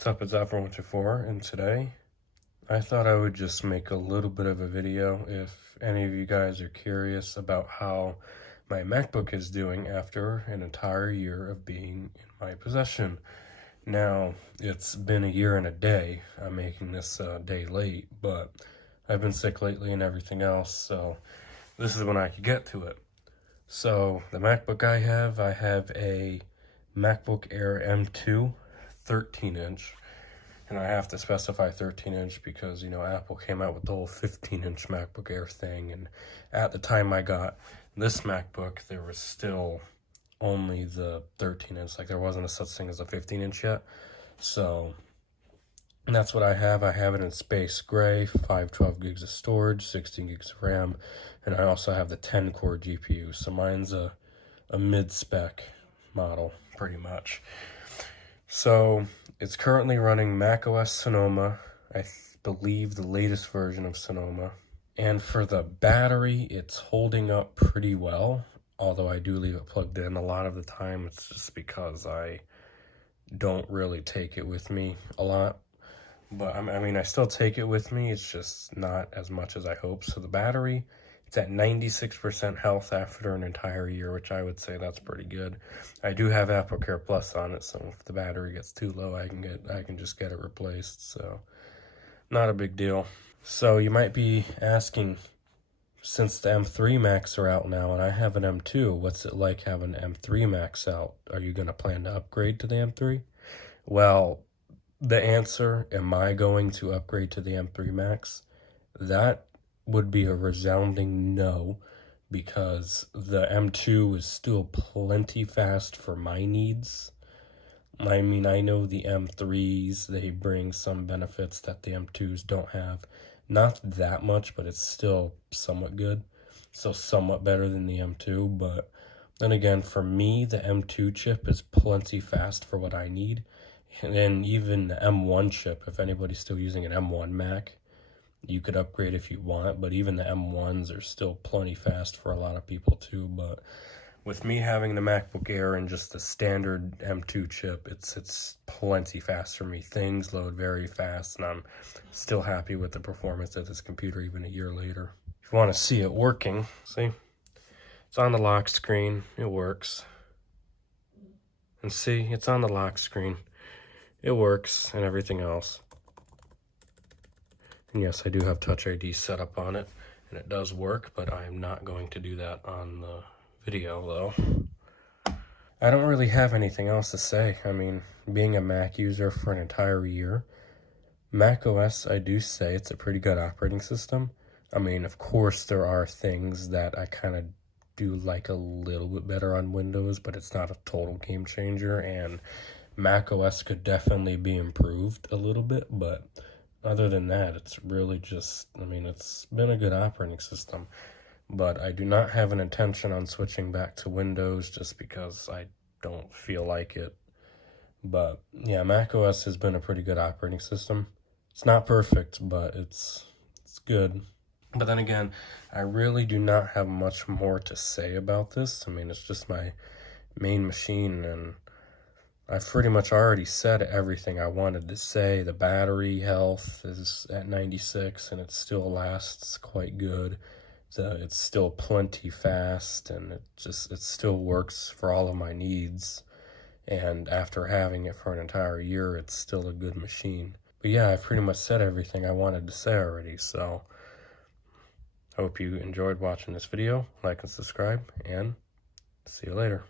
What's up, it's Alfred and today I thought I would just make a little bit of a video if any of you guys are curious about how my MacBook is doing after an entire year of being in my possession. Now, it's been a year and a day. I'm making this a day late, but I've been sick lately and everything else, so this is when I could get to it. So, the MacBook I have a MacBook Air M2 13-inch, and I have to specify 13-inch because, you know, Apple came out with the whole 15-inch MacBook Air thing, and at the time I got this MacBook, there was still only the 13-inch, like there wasn't a such thing as a 15-inch yet. So that's what I have. I have it in space gray, 512 gigs of storage, 16 gigs of RAM, and I also have the 10-core GPU. So mine's a mid-spec model, pretty much. So it's currently running macOS Sonoma, I believe the latest version of Sonoma. And for the battery, it's holding up pretty well, although I do leave it plugged in a lot of the time. It's just because I don't really take it with me a lot. But I mean, I still take it with me. It's just not as much as I hope. So the battery, it's at 96% health after an entire year, which I would say that's pretty good. I do have Apple Care Plus on it, so if the battery gets too low, I can just get it replaced. So not a big deal. So you might be asking, since the M3 Macs are out now and I have an M2, what's it like having M3 Macs out? Are you going to plan to upgrade to the M3? Well, the answer, am I going to upgrade to the M3 Max? That would be a resounding no, because the M2 is still plenty fast for my needs. I mean, I know the M3s, they bring some benefits that the M2s don't have. Not that much, but it's still somewhat good. So somewhat better than the M2, but then again, for me, the M2 chip is plenty fast for what I need. And then even the M1 chip, if anybody's still using an M1 Mac, you could upgrade if you want, but even the M1s are still plenty fast for a lot of people too. But with me having the MacBook Air and just the standard M2 chip, it's plenty fast for me. Things load very fast, and I'm still happy with the performance of this computer even a year later. If you want to see it working, see? It's on the lock screen, it works. And see, it's on the lock screen. It works, and everything else. And yes, I do have Touch ID set up on it, and it does work, but I am not going to do that on the video, though. I don't really have anything else to say. I mean, being a Mac user for an entire year, macOS, I do say it's a pretty good operating system. I mean, of course, there are things that I kind of do like a little bit better on Windows, but it's not a total game changer, and macOS could definitely be improved a little bit, but other than that, it's really just, I mean, it's been a good operating system, but I do not have an intention on switching back to Windows just because I don't feel like it. But yeah, macOS has been a pretty good operating system. It's not perfect, but it's good. But then again, I really do not have much more to say about this. I mean, it's just my main machine, and I've pretty much already said everything I wanted to say. The battery health is at 96, and it still lasts quite good. It's still plenty fast, and it still works for all of my needs. And after having it for an entire year, it's still a good machine. But yeah, I've pretty much said everything I wanted to say already, so I hope you enjoyed watching this video. Like and subscribe, and see you later.